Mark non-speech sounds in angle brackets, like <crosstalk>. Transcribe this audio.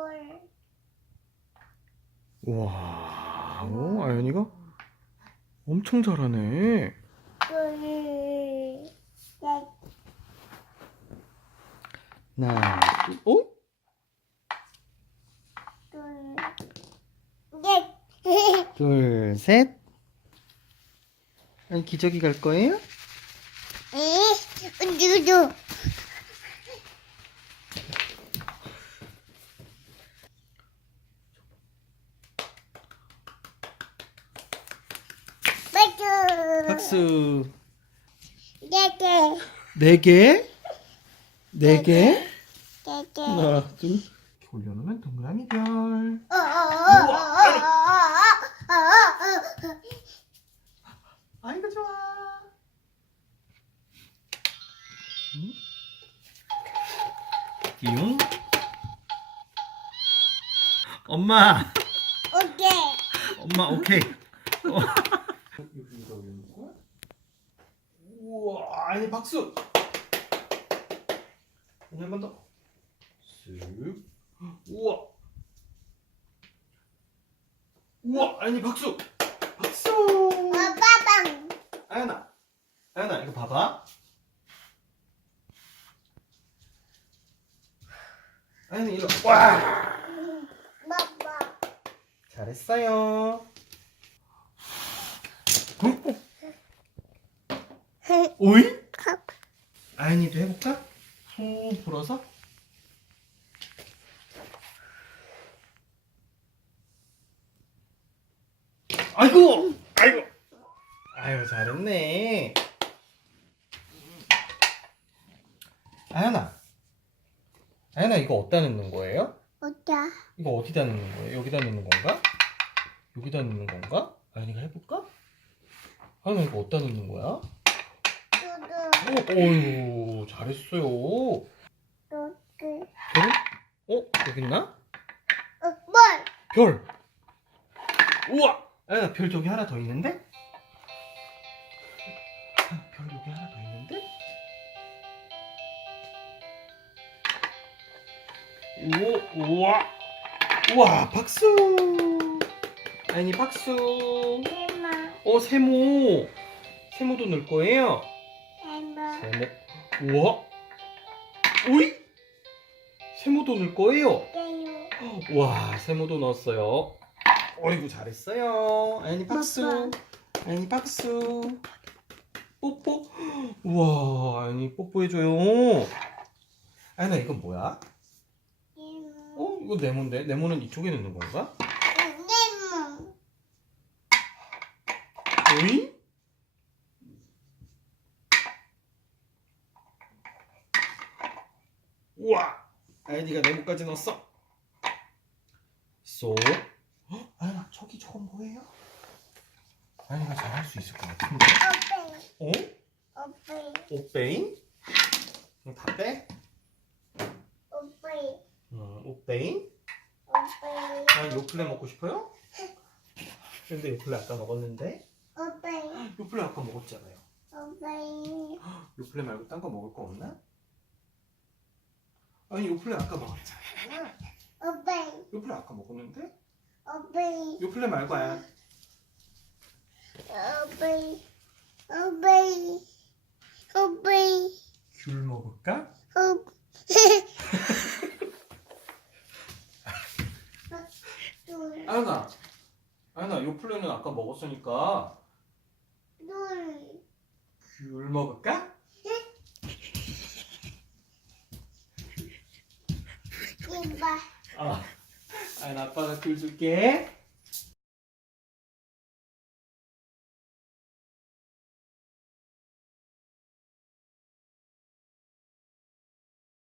물, 와, 오, 아연이가 엄청 잘하네. 둘, 셋, 하나, 둘, 어? 둘, 넷. 둘, <laughs> 셋. 아니, 기저귀 갈 거예요? 에, 누구? 박수. 박수. 네 개. 네 개? 네 개? 네 개. 하나, 둘. 이렇게 올려놓으면 동그라미 별. 어, 어, 어, 어, 어, 어, 어, 어. 아이고, 좋아. 응? 띠용. 엄마. 오케이. 엄마 오케이. 어. 여기다 올려놓고. 우와, 아니 박수. 아니 한번 더. 쓱. 우와. 우와, 아니 박수. 박수. 어, 빠방. 아연아, 아연아 이거 봐봐. 아연이 이거 와. 빠방. 잘했어요. 오이? 아연이도 해볼까? 후 불어서. 아이고, 아이고, 아유 잘했네. 아연아, 아연아 이거 어디다 넣는 거예요? 어디야? 이거 어디다 넣는 거예요? 여기다 넣는 건가? 여기다 넣는 건가? 아연이가 해볼까? 아연아 이거 어디다 넣는 거야? 두두. 오, 어유 잘했어요. 두두. 별? 어 여기 있나? 어, 뭘? 별. 우와. 아연아 별 저기 하나 더 있는데? 아, 별 여기 하나 더 있는데? 오, 우와. 우와 박수. 아연이 박수. 어 세모. 세모도 넣을 거예요? 엄마. 세모. 우와. 우이? 세모도 넣을 거예요? 깨요. 와, 세모도 넣었어요. 어이구, 잘했어요. 아연이 박수. 아연이 박수. 뽀뽀. 우와, 아연이 뽀뽀해줘요. 아연아, 이건 뭐야? 어? 이거 네모인데? 네모는 이쪽에 넣는 건가? 네모. 오이? 우와! 아연이가 네모까지 넣었어. 쏙. 헉, 아연아, 저기 저건 뭐예요? 아연이가 잘할 수 있을 것 같은데. 오빠. 어? 오빠. 옷베인? 그럼 다 빼? 오빠. 음, 옷베인? 오빠. 아, 요플레 먹고 싶어요? 근데 요플레 아까 먹었는데? 오빠. 요플레 아까 먹었잖아요. 오빠. 요플레 말고 딴 거 먹을 거 없나? 아니 요플레 아까 먹었잖아. 오빠. 요플레 아까 먹었는데? 오빠. 요플레 말고 야 오빠. 오빠. 오빠. 귤 먹을까? 오빠. 아연아 아연아 요플레는 아까 먹었으니까 둘. 귤 먹을까? 이봐. 아 아연 아빠가 귤 줄게